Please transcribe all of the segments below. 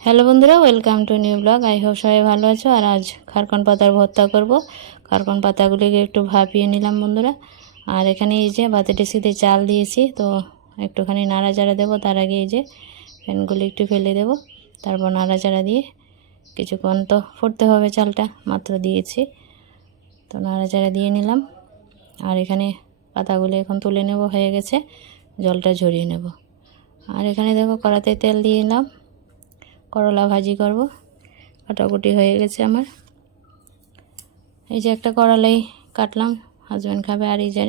Hello বন্ধুরা, welcome to new blog. I hope সবাই ভালো আছো। আর আজ খারকন পাতার ভর্তা করব। খারকন পাতাগুলিকে একটু ভাপিয়ে নিলাম বন্ধুরা। আর এখানে এই যে বাতে টেসিতে চাল দিয়েছি, তো একটুখানি নাড়াচাড়া দেবো। তার আগে এই যে ফ্যানগুলি একটু ফেলে দেবো। তারপর নাড়াচাড়া দিয়ে কিছুক্ষণ তো ফুটতে হবে চালটা, মাত্র দিয়েছি। তো নাড়াচাড়া দিয়ে নিলাম। আর এখানে পাতাগুলো এখন তুলে নেব, হয়ে গেছে। জলটা ঝরিয়ে নেব। আর এখানে দেখো কড়াতে তেল দিয়ে নিলাম। করলা ভাজি করব। কাটাকুটি হয়ে গেছে আমার। এই যে একটা করলাই কাটলাম হাজব্যান্ড খাবে আর এই যে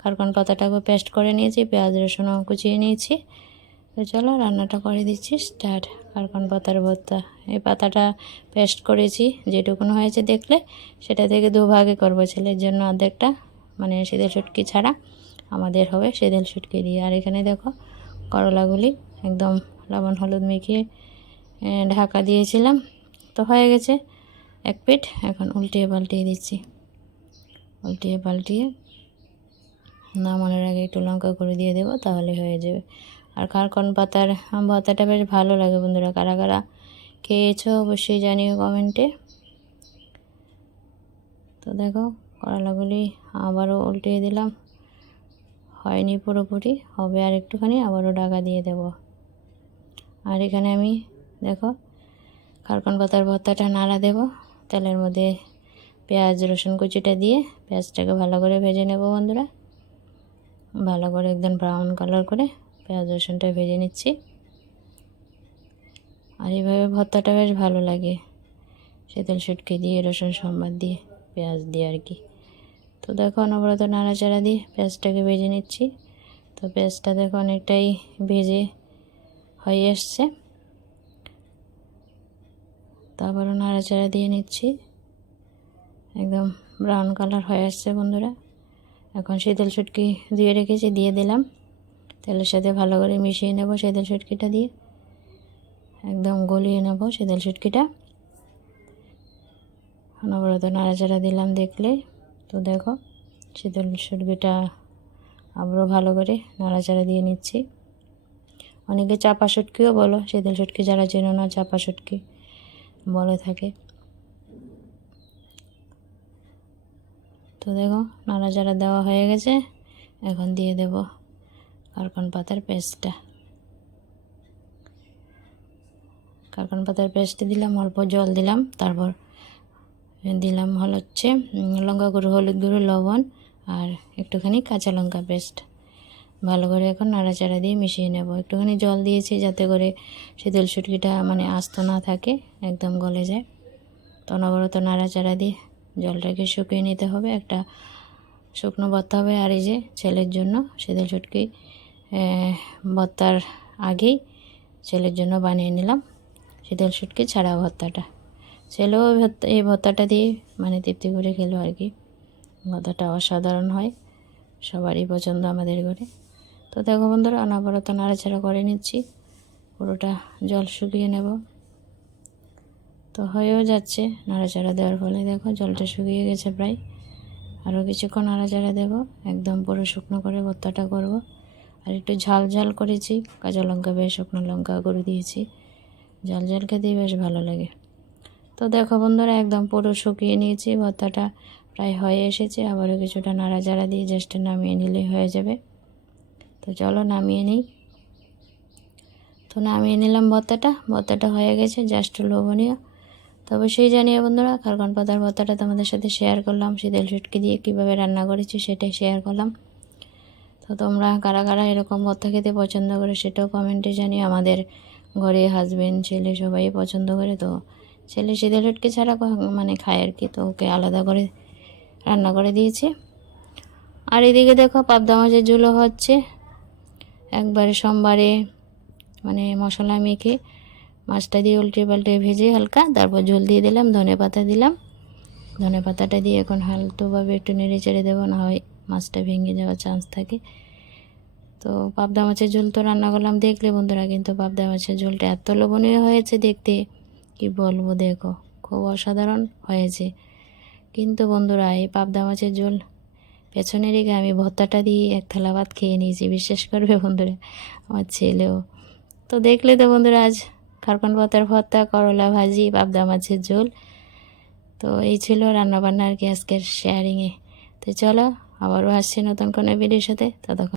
কারকন পাতাটাকে পেস্ট করে নিয়েছি পেঁয়াজ রসুনও কুচিয়ে নিয়েছি। তো চলো রান্নাটা করে দিচ্ছি স্টার্ট কারকন পাতার ভর্তা। এই পাতাটা পেস্ট করেছি যেটুকুন হয়েছে দেখলে সেটা থেকে দুভাগে করব ছেলের জন্য অর্ধেকটা। মানে সেদেল শুটকি ছাড়া আমাদের হবে সেদেল শুটকি দিয়ে। আর এখানে দেখো করলাগুলি একদম লবণ হলুদ মেখে এ, ঢাকা দিয়েছিলাম। তো হয়ে গেছে, এক পিঠ এখন উল্টিয়ে পাল্টিয়ে দিচ্ছি। উল্টিয়ে পাল্টিয়ে নামানোর আগে একটু লঙ্কা করে দিয়ে দেবো, তাহলে হয়ে যাবে। আর কারকন পাতার ভর্তাটা বেশ ভালো লাগে বন্ধুরা। কারা কারা খেয়েছো অবশ্যই জানিও কমেন্টে। তো দেখো, করলাগুলি আবারও উল্টিয়ে দিলাম। হয়নি পুরোপুরি, হবে আর একটুখানি, আবারও ঢাকা দিয়ে দেব। আর এখানে আমি দেখো কারকন পাতার ভর্তাটা নাড়া দেব। তেলের মধ্যে পেঁয়াজ, রসুন কুচিটা দিয়ে পেঁয়াজটাকে ভালো করে ভেজে নেব বন্ধুরা। ভালো করে একদম ব্রাউন কালার করে পেঁয়াজ, রসুনটা ভেজে নিচ্ছি। আর এইভাবে ভর্তাটা বেশ ভালো লাগে। শীতল শুটকি দিয়ে, রসুন সম্বাদ দিয়ে, পেঁয়াজ দিয়ে আর কি। তো দেখো, অনবরত নাড়াচাড়া দিয়ে পেঁয়াজটাকে ভেজে নিচ্ছি। তো পেঁয়াজটা দেখো অনেকটাই ভেজে হয়ে এসছে। তারপরও নাড়াচাড়া দিয়ে নিচ্ছি। একদম ব্রাউন কালার হয়ে আসছে বন্ধুরা। এখন শীতল শুটকি দিয়ে রেখেছি, দিয়ে দিলাম। তেলের সাথে ভালো করে মিশিয়ে নেব শীতল শুটকিটা দিয়ে। একদম গলিয়ে নেব শীতল শুটকিটা। অনবরত নাড়াচাড়া দিলাম দেখলে। তো দেখো, শীতল শুটকিটা আবারও ভালো করে নাড়াচাড়া দিয়ে নিচ্ছি। অনেকে চাপা শুটকিও বলো, শীতল শুটকি যারা চেনো না, চাপা শুটকি। বলে থাকে। তো দেখো, নাড়াচাড়া দেওয়া হয়ে গেছে। এখন দিয়ে দেব কারকন পাতার পেস্টটা। কারকন পাতার পেস্ট দিলাম, অল্প জল দিলাম। তারপর দিলাম হল হচ্ছে লঙ্কা গুঁড়ো, হলুদ গুঁড়ো, লবণ আর একটুখানি কাঁচা লঙ্কা পেস্ট। ভালো করে এখন নাড়াচাড়া দিয়ে মিশিয়ে নেব। একটুখানি জল দিয়েছি যাতে করে শীতল শুটকিটা মানে আস্ত না থাকে, একদম গলে যায়। তো অনবরত নাড়াচাড়া দিয়ে জলটাকে শুকিয়ে নিতে হবে। একটা শুকনো ভর্তা হবে আর এই যে ছেলের জন্য শীতল শুটকি ভর্তার আগেই ছেলের জন্য বানিয়ে নিলাম শীতল শুটকি ছাড়া ভর্তাটা ছেলেও এই ভর্তাটা দিয়ে মানে তৃপ্তি করে খেলো আর কি। ভর্তাটা অসাধারণ হয়, সবারই পছন্দ আমাদের ঘরে। তো দেখো বন্ধুরা, অনবরত নাড়াচাড়া করে নিচ্ছি। পুরোটা জল শুকিয়ে নেব। তো হয়েও যাচ্ছে নাড়াচাড়া দেওয়ার ফলে। দেখো জলটা শুকিয়ে গেছে প্রায়। আরও কিছুক্ষণ নাড়াচাড়া দেবো। একদম পুরো শুকনো করে ভর্তাটা করব। আর একটু ঝাল ঝাল করেছি। কাঁচা লঙ্কা বেশ, শুকনো লঙ্কা করে দিয়েছি। ঝাল ঝাল খেতে বেশ ভালো লাগে। তো দেখো বন্ধুরা, একদম পুরো শুকিয়ে নিয়েছি। ভর্তাটা প্রায় হয়ে এসেছে। আবারও কিছুটা নাড়াচাড়া দিয়ে জাস্ট নামিয়ে নিলেই হয়ে যাবে। তো চলো নামিয়ে নিই। তো নামিয়ে নিলাম ভর্তাটা। ভর্তাটা হয়ে গেছে জাস্ট লোভনীয়। তো অবশ্যই জানিয়ে বন্ধুরা খারকন পাতার ভর্তাটা তোমাদের সাথে শেয়ার করলাম, শীতল শুটকি দিয়ে কীভাবে রান্না করেছি সেটাই শেয়ার করলাম। তো তোমরা কারা কারা এরকম ভর্তা খেতে পছন্দ করে সেটাও কমেন্টে জানিয়ে আমাদের ঘরে হাজবেন্ড ছেলে সবাই পছন্দ করে, তো ছেলে শীতল শুটকি ছাড়া মানে খায় আর কি, তো ওকে আলাদা করে রান্না করে দিয়েছি। আর এদিকে দেখো পাবদা মাছের ঝুলো হচ্ছে। একবারে সোমবারে মানে মশলা মেখে মাছটা দিয়ে উল্টে পাল্টে ভেজে হালকা, তারপর ঝোল দিয়ে দিলাম, ধনে পাতা দিলাম। ধনে পাতাটা দিয়ে এখন হালতোভাবে একটু নেড়ে চেড়ে দেবো, না হয় মাছটা ভেঙে যাওয়ার চান্স থাকে। তো পাবদা মাছের ঝোল তো রান্না করলাম, দেখলে বন্ধুরা কিন্তু পাবদা মাছের ঝোলটা এত লোভনীয় হয়েছে দেখতে। কি বলব দেখো, খুব অসাধারণ হয়েছে। কিন্তু বন্ধুরা, এই পাবদা মাছের ঝোল পেছনে রেখে আমি ভত্তাটা দিয়ে এক থালা ভাত খেয়ে নিয়েছি, বিশ্বাস করবে বন্ধুরা, আমার ছেলেও। তো দেখলে তো বন্ধুরা, আজ খারকন পাতার ভর্তা, করলা ভাজি, পাবদা মাছের ঝোল। তো এই ছিল রান্নাবান্না আর কি আজকের শেয়ারিংয়ে তো চলো, আবারও আসছি নতুন কোনো ভিডিওর সাথে, ততক্ষণ